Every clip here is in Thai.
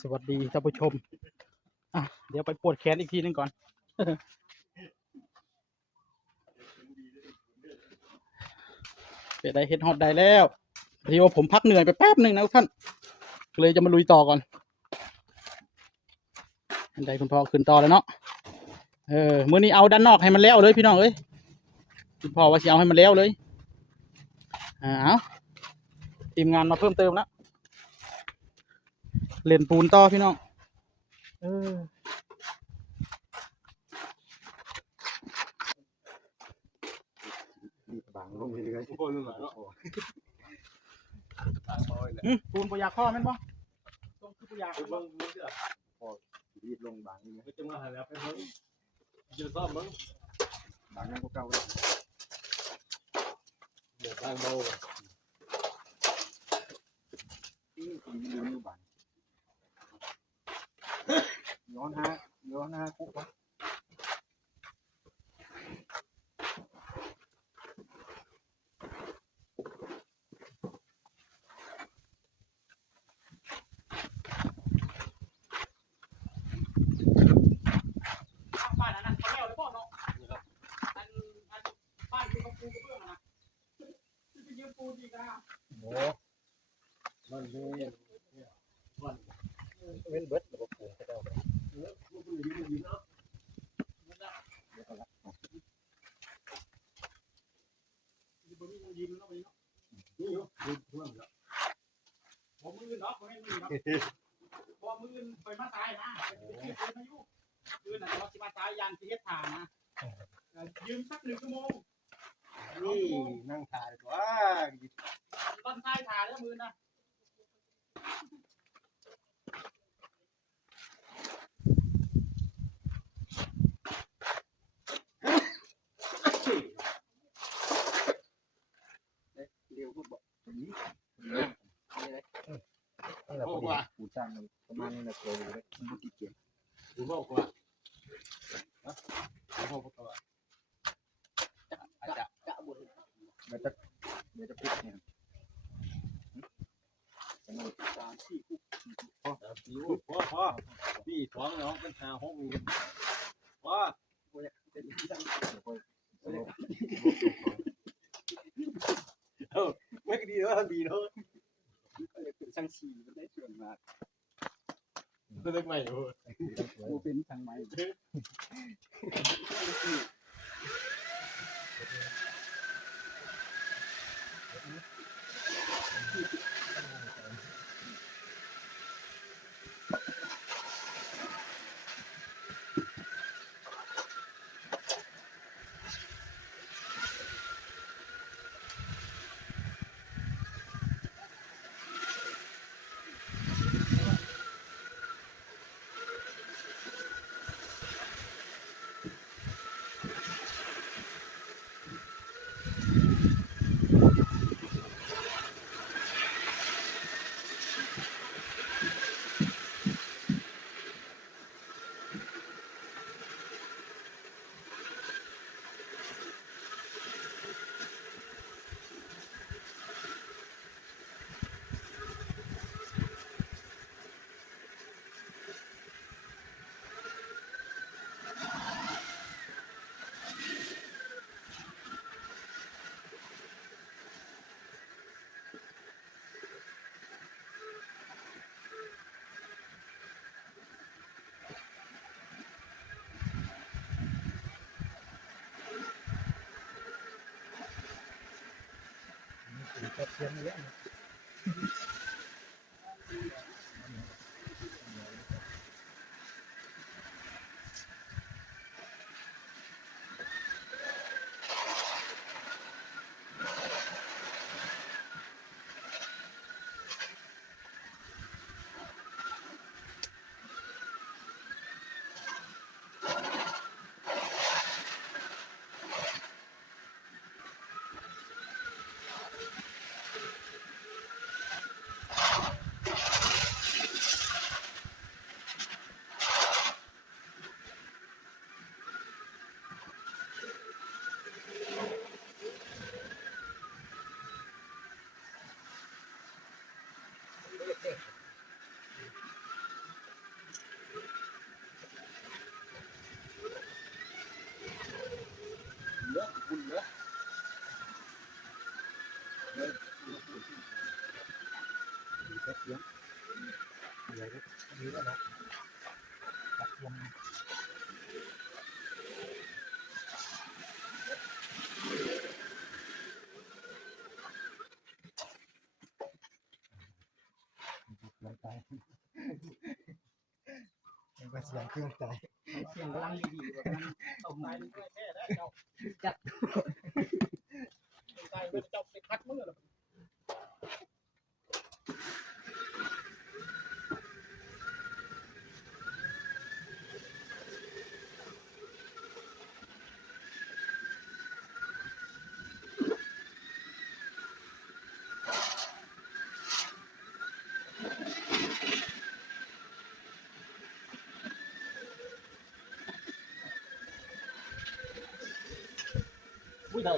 สวัสดีท่านผู้ชมเดี๋ยวไปปวดแขนอีกทีนึงก่อน เป็นได้เฮ็ดฮอตได้แล้วทีว่าผมพักเหนื่อยไปแป๊บหนึ่งนะทุกท่านเลยจะมาลุยต่อก่อนอันใดคุณพ่อขึ้นต่อแล้วเนาะมื้อนี้เอาด้านนอกให้มันแล้วเลยพี่น้องเอ้ยคุณพ่อว่าสิเอาให้มันแล้วเลยเอาทีมงานมาเพิ่มเติมแล้วเล่นปูนต่อพี่น้องบางลงเรื่อยๆปูนมาเนาะปูนปยาข้อแม่นบ่ต้องคือปยาข้อบ่รีบลงบางนี่ไม่จะมาหาแล้วไปเพิ่งจะซ่อมมั้ง บางนั่งก็เก่าเดี๋ยวทางเบาที่ยืนบางย้อนหาคุกวะบ้านนั้นเขาแล้วเลยบ่เนาะอันบ้านที่เขาปูกระเบื้องนะไปยืมปูนอีกนะโอ้มันนี่มัน เว้นเบิดแล้วก็ปูนก็ได้ผมมือเนาะผมไม่มือเนาะพอมือไปมาตายนะไปคิดมาอยู่มือน่ะเราสิมาตายยันสิเฮ็ดทางนะยืมสัก1 ชั่วโมง นี่นั่งถ่ายตัว ตอนท้ายทางแล้วมือนะเร็วก็บอกตรงนี้นี่แหละปูสร้างประมาณนี้แหละเลยมันไม่กี่เกียร์ ดูบอกว่าดูบอกว่าอาจจะ เดี๋ยวจะปิดเนี่ยจะมา3-4คุกพอพี่ท้องน้องเป็นหาห้องมีว่าเป็นที่ตั้งไม่ดีแล้วดีเนาะ ก็เลยเป็นช่างชีมันได้ส่วนมาก ก็เล็กใหม่อยู่ กูเป็นช่างไม้ก็เทียมเยอะ เดี๋ยวนี้แล้วนะกระเทียมลงไปมันก็เสียงเครื่องใจเสียงกำลังดีๆแบบนั้นตกใจด้วยแค่ได้เจ้าจัดใจมันเจ้าไปคัดมือหรออุ้ยได้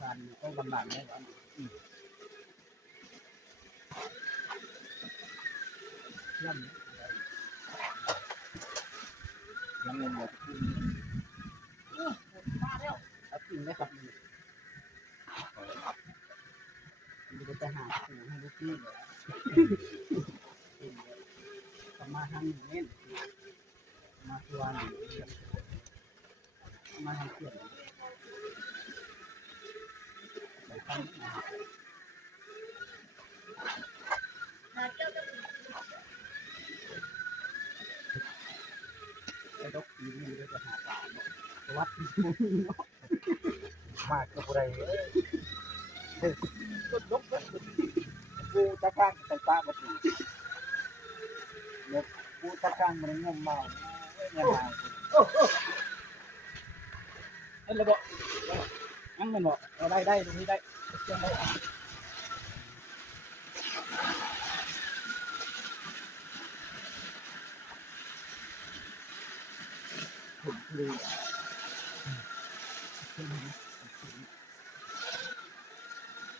การต้องบำบัดได้ก่อนย่ำเงินหมดมาแล้วเอาจริงได้ครับมันจะไปหาปูให้ลูกพี่เลยมาทางนี้เล่นมาตัวนี้มาทางเขื่อนไปตั้งไปดกปีนี้เลยจะหาปลาวัดมากกับอะไรก็ดกกูตะข้างใส่ปลามาตีเนี่ยกูตะข้างมันงมมาเนี่ยมาเห็นระบบงั้นมันบอกได้ตรงนี้ได้เชื่อมได้ผมดู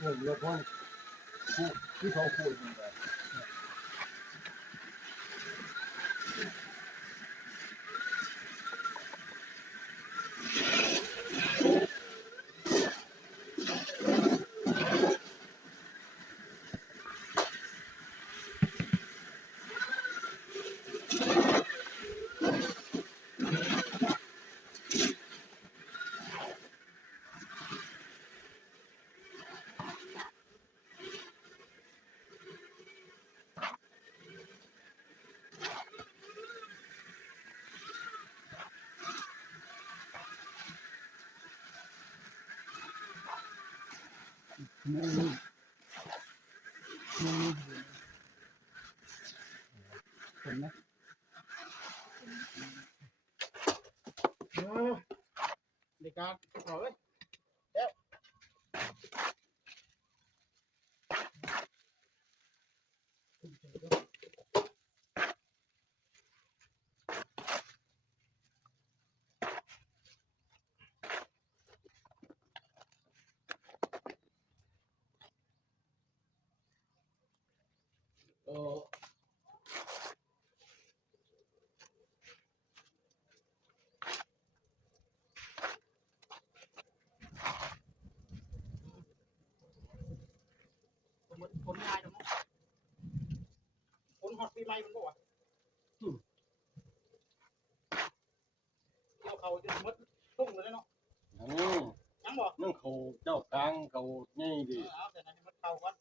ผมเลือกว่าที่เขาพูดมันแบบเห็นไหมในการขอเลยแล้วคนง่ายตรงนั้นคนฮอตปีใหม่มันบอกว่าเกี่ยวเขาจะมดตุ้งเลยเนาะยังบอกนั่งเขาเจ้ากลางเขานี่ดิ เอาแต่นั้นมันเข้าก่อน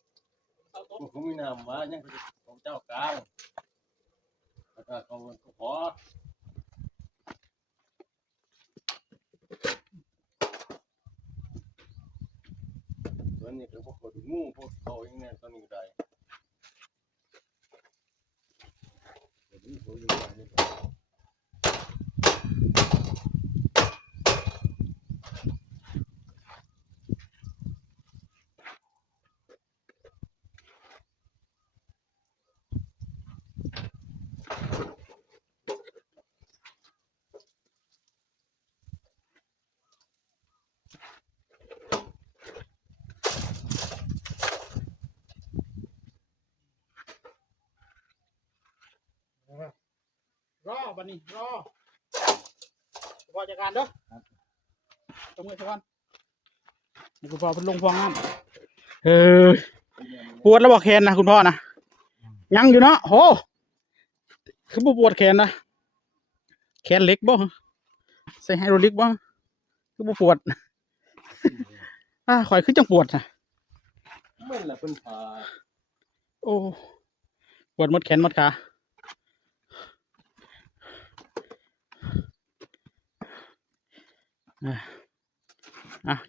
เข้าต้น มันคงมีน้ำมายังเขาเจ้ากลางแล้วก็เขาขอส่วนนี้ก็พวกเขาดูงูพวกเขาอย่างเงี้ยตอนนี้ก็ได้เดี๋ยวนี้เขาอยู่ไหน บัดนี้รอพอจัดการเด้อตรงมือสักวันคุณพ่อเพิ่นลงพวงน้ำปวดแล้วบอกแขนนะคุณพ่อนะยังอยู่เนาะโหคือบ่ปวดแขนนะแขนเล็กบ่ใส่ไฮโดรลิกบ่คือบ่ปวดข่อยคือจังปวดนะ ไม่ละเป็นผ่า โอ้ปวดหมดแขนหมดขา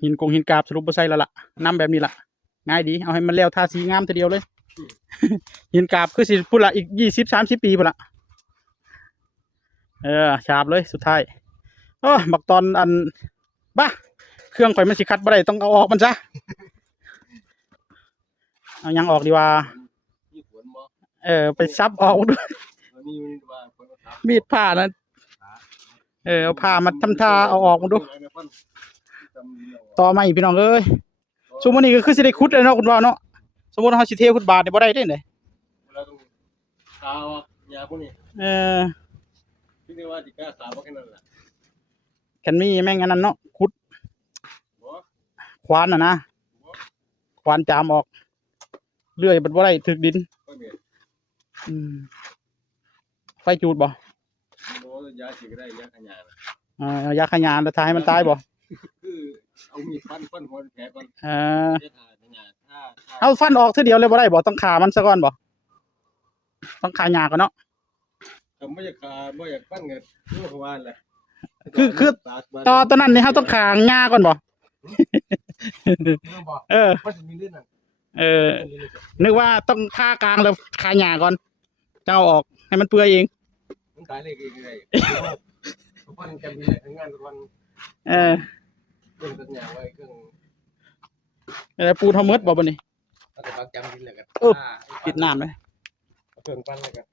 หินหินกราบสรุปบ่ใส่แล้วล่ะน้ำแบบนี้ล่ะง่ายดีเอาให้มันแล้วทาสีงามทีเดียวเลย หินกราบคือสิพูดละอีก20-30 ปีพุ่นละฉาบเลยสุดท้ายบักตอนอันบ้าเครื่องข่อยมันสิคัดบ่ได้ต้องเอาออกมันซะเอายังออกดีว่าไปซับออกด้วยมีดผ้านะเอาผ้ามาทำท่าเอาออกมาดูต่อมาอีกพี่น้องเอ้ยสมมตินี่ก็คือสิได้ขุดเลยเนาะคุณว่าเนาะสมมติเขาสิเทขุดบาทเนี่ยบ่ได้ได้ไหนขาวหญ้าพวกนี้คิดว่าสิกล้าขาวบ่แค่นั้นล่ะกันมีแม่งอันนั้นเนาะขุดควานนะควานจามออกเลื่อยบ่ได้ถึกดินไฟจูดบ่ยาสิก็ได้ยาขยานยาขยานแล้วทายให้มันตายบ่คือเอามีดฟันหัวแผลก่อนเอาฟันออกทีเดียวเลยบ่ได้บ่ต้องขามันซะก่อนบ่ต้องขาหญ้าก่อนเนาะก็บ่อยากขาบ่อยากฟันก็รู้ว่าแหละคือตอนนั้นนี่เฮาต้องขาหญ้าก่อนบ่นึกว่าต้องฆ่ากลางแล้วขาหญ้าก่อนจะเอาออกให้มันเปื่อยเองมันตายเลยเองได้ฟันจะมีงานทุกวันเครื่องตัดหญ้าไว้เครื่องปูทอมดบ่บัดนี้เอาแต่ปักจำดินแล้วกันปิดน้ำเลยเครื่องปั้นแล้วกัน